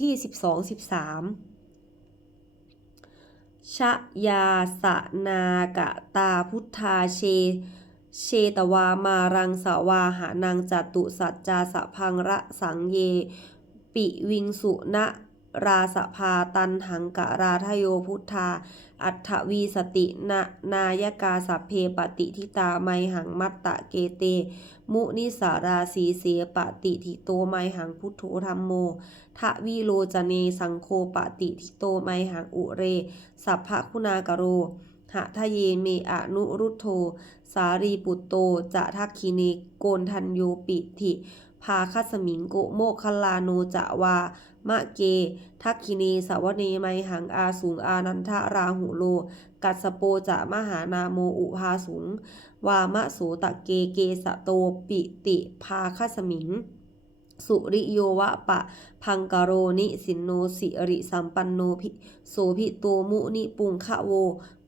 ที่ 12 13 ชะยาสนากะตาพุทธาเช เชตวามารังสวาหานังจตุสัจจาสะพังระสังเย ปิวิงสุนะ ราสภาตันหังกะราทโยพุทธา อัฏฐวีสตินะนายกาสัพเพปฏิทิตาไมหังมัตตะเกเต มุนิสาราสีเสปฏิทิโตไมหังพุทโธธรรมโมทวิโลจเนสังโคปฏิทิโตไมหังอุเร สัพพะคุณากโร หะทะเยเมอนุรุโธสารีปุตโต จะทักคิเนโกนทันโยปิธิพาคัสมิงโกโมคคลลาโนจะวามะเก ทักคิเนสาวเนไมหังอาสูงอานันทะราหุโล กัสสโปจะมหานาโมอุภาสุง วามะโสตะเกเกสะโตปิติพาคัสมิง สุริโยวะปะ พังกโรนิสินโนสิริสัมปันโนภิโสภิโตมุนิปุงคะโว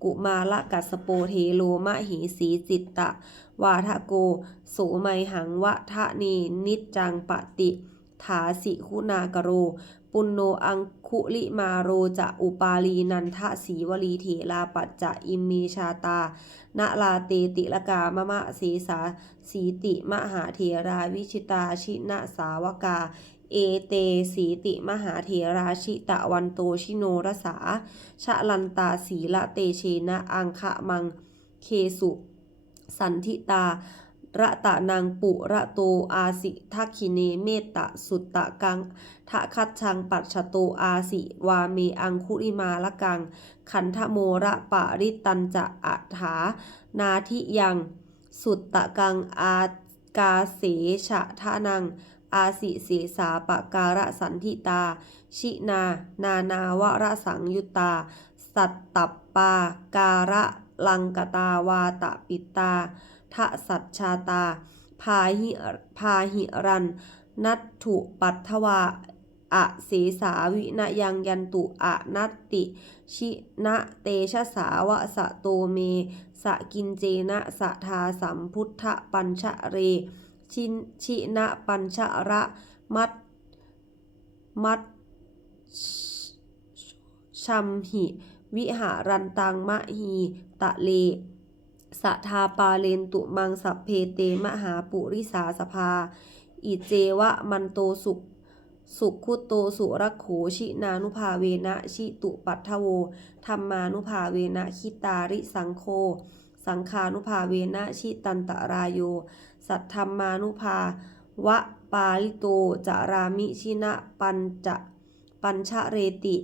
กุมาละกัสโปเทโลมะหิสีจิตตะ วาทะโก โสไมหังวะทะเนนิจจังปฏิ ถาสิคุณากโร ปุณโนอังคุลิมาโรจะอุปาลีนันทะสีวลีเถลาปัจจะอิมเมชาตาณลาเตติลกามะมะเสสาสีติมหาเถราวิชิตาชินะสาวกา เอเตสีติมหาเถราชิตะวันโตชิโนรสา ชะลันตาสีละเตเชนะอังคะมังเคสุ สันทิตา ระตะนางปุระโตอาสิทักขิเนเมตตะสุตตะกังทะคัดชังปัจฉโตอาสิวาเมอังคุริมาละกัง ขันธโมระปะริตันจะอัฐานาทิยัง สุตตะกังอากาเสชะทะนัง อาสิเสสาปะการะสันทิตา ชินา นานาวระสังยุตตาสัตตปปาการะลังกตาวาตะปิตา ทะสัชาตา พาหิพาหิรัน นัตถุปัทถวาอะเสสาวินยังยันตุอะนัตติ ชินะเตชะสาวะสะโตเม สะกินเจนะสะทาสัมพุทธปัญชะเร ชินชินะปัญชะระมัดมัดชัมหิ วิหารันตังมะฮีตะเล สะทาปาเลนตุมังสัพเพเตมหาปุริสาสภา อิเจวะมันโตสุขสุขุโตสุรักโขชินานุภาเวนะชิตุปัทโวธรรมานุภาเวนะคิตาริสังโฆสังคานุภาเวนะชิตันตรายโย สัทธรรมานุภาวะปาลิโตจารามิชินะปัญจะปัญชะเรติ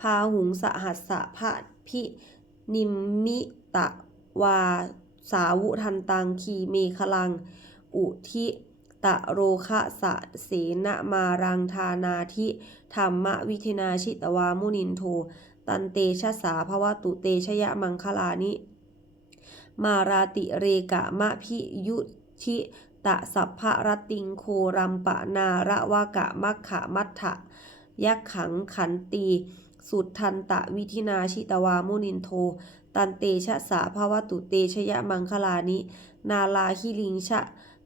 พาหุงสหัสสะพะพินิมมิตะ วาสาวุทันตังคีเมคลัง อุทิตะโรคะสะเสนะมารังธานาทิธรรมวิเทนาชิตวามุนินโท ตันเตชะสาภวตุเตชยะมังคลานิ มาราติเรกะมะพิยุทิตะสัพพะรติงโครัมปะนาระวะกะมัคขะมัทถะยักขังขันตี สุดทันตะวิธินาชิตวามุนินโท ตันเตชะสาภาวตุเตชยมังคลานิ นาลาหิลิงชะ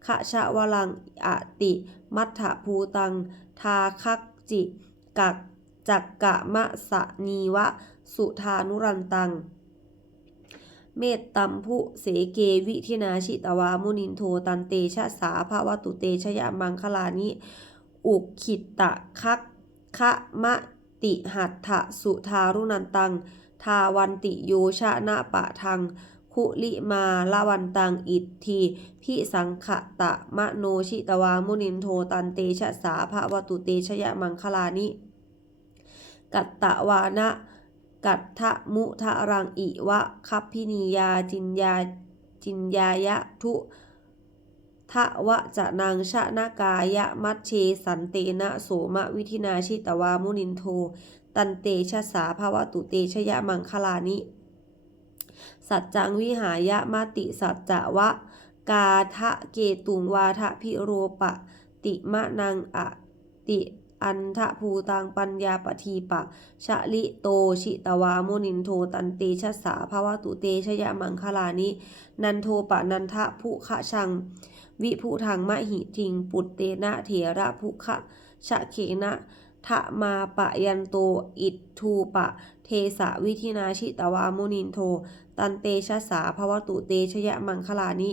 ขะชะวลังอติ มัทถภูตัง ทาคักจิ กักจักกะมะสะนีวะ สุธานุรันตัง เมตตัมพุเสเกวิทินาชิตวามุนินโท ตันเตชะสาภาวตุเตชยมังคลานิ อุขิตตะคักคะมะ ติหัตถสุทารุนันตัง ทาวันติโยชะนะปะทัง คุลิมาละวันตังอิทธีพิสังขะตะมะโนชิตวามุนินโทตันเตชะสาภาวตุเตชยมังคลานิ กัตตะวานะกัตถะมุทะรังอิวะคัพพินียาจินยาจินยายะทุ ทะวะจะนางชะนากายะมัชเชสันเตนะโสมะวิธินาชิตวามุนินโท ตันเตชะสาภาวะตุเตชยมังคลานิ สัจจังวิหายะมติสัจจะวะ กาทะเกตุงวาทะพิโรปะ ติมะนังอะติอันทะภูตังปัญญาปทีปะ ชะลิโตชิตวามุนินโทตันเตชะสาภาวตุเตชยมังคลานิ นันโทปะนันทะภุคะชัง วิภูทังมะหิทิง ปุตเตนะเถระภุคะชะเขนะทะมาปะยันโตอิททูปะ เทสะวิธินาชิตวามุนินโท ตันเตชะสาภวตุเตชยะมังคลานิ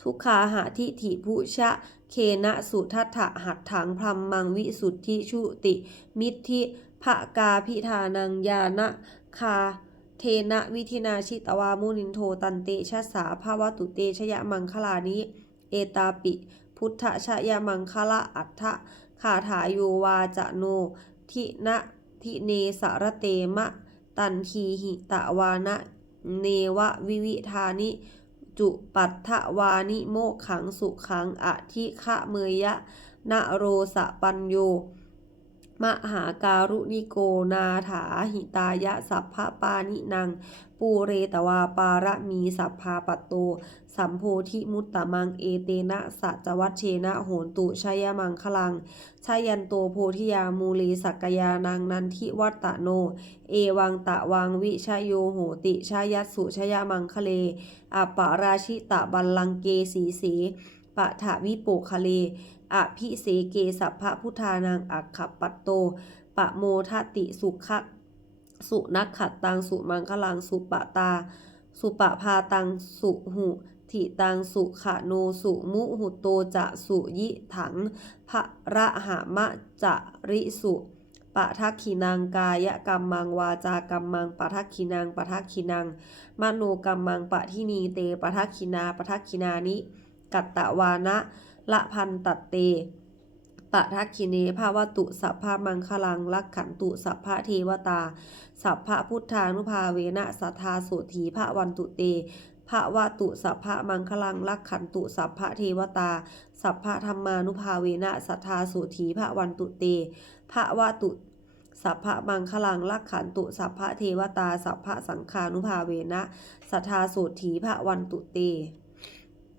ทุกขาหะทิฐิพุชะ เคนะสุทัตถะหัตถังพรมมังวิสุทธิชุติ มิทธิภะกาพิธานังยานะคา เทนะวิธินาชิตวามุนินโทตันเตชะสาภาวตุเตชยมังคลานิ เอตาปิ พุทธชยมังคละอัฏฐะคาถาโยวาจะโน ทินะทิเนสารเตมะ ตันทีหิตะวานะเนวะวิวิธานิ จุปัฏฐวานิโมกขังสุขังอธิฆะเมยะนะโรสะปัญโย มหาการุณิโกนาถาหิตายะสัพพปานินัง ปูเรตวาปาระมีสัพพาปตโต สัมโพธิมุตตะมังเอเตนะสัจวัชเชนะโหนตุชยมังคลังชายันโตโพธิยามูลีสักยานังนันทิวัตตะโน เอวังตะวังวิชโยโหติชายัสสุชยมังคะเลอปปราชิตะบัลลังเกสีเสปะถะวิโปคะเล อภิเสเกสัพพะพุทธานังอักขปัตโต ปะโมทติสุขะสุนักขัดตังสุมังคลังสุปะตา สุปะพาตังสุหุทิตังสุขโนสุมุหุโตจะสุยิถังพระระหามะจะริสุปะทักขินังกายกรรมังวาจากรรมังปะทักขินังปะทักขินังมโนกรรมังปะทินีเตปะทักขินาปะทักขินานิ กัตตะวานะ ละพันตัดเตปะทักขิเนภาวตุสัพพะมังคลังลักขันตุสัพพะเทวตา สัพพะพุทธานุภาเวนะสัทธาโสถีพระวันตุเตภะวตุสัพพะมังคลังลักขันตุสัพพะเทวตา สัพพะธรรมานุภาเวนะสัทธาโสถีพระวันตุเตภะวตุสัพพะมังคลังลักขันตุสัพพะเทวตา สัพพะสังฆานุภาเวนะสัทธาโสถีพระวันตุเต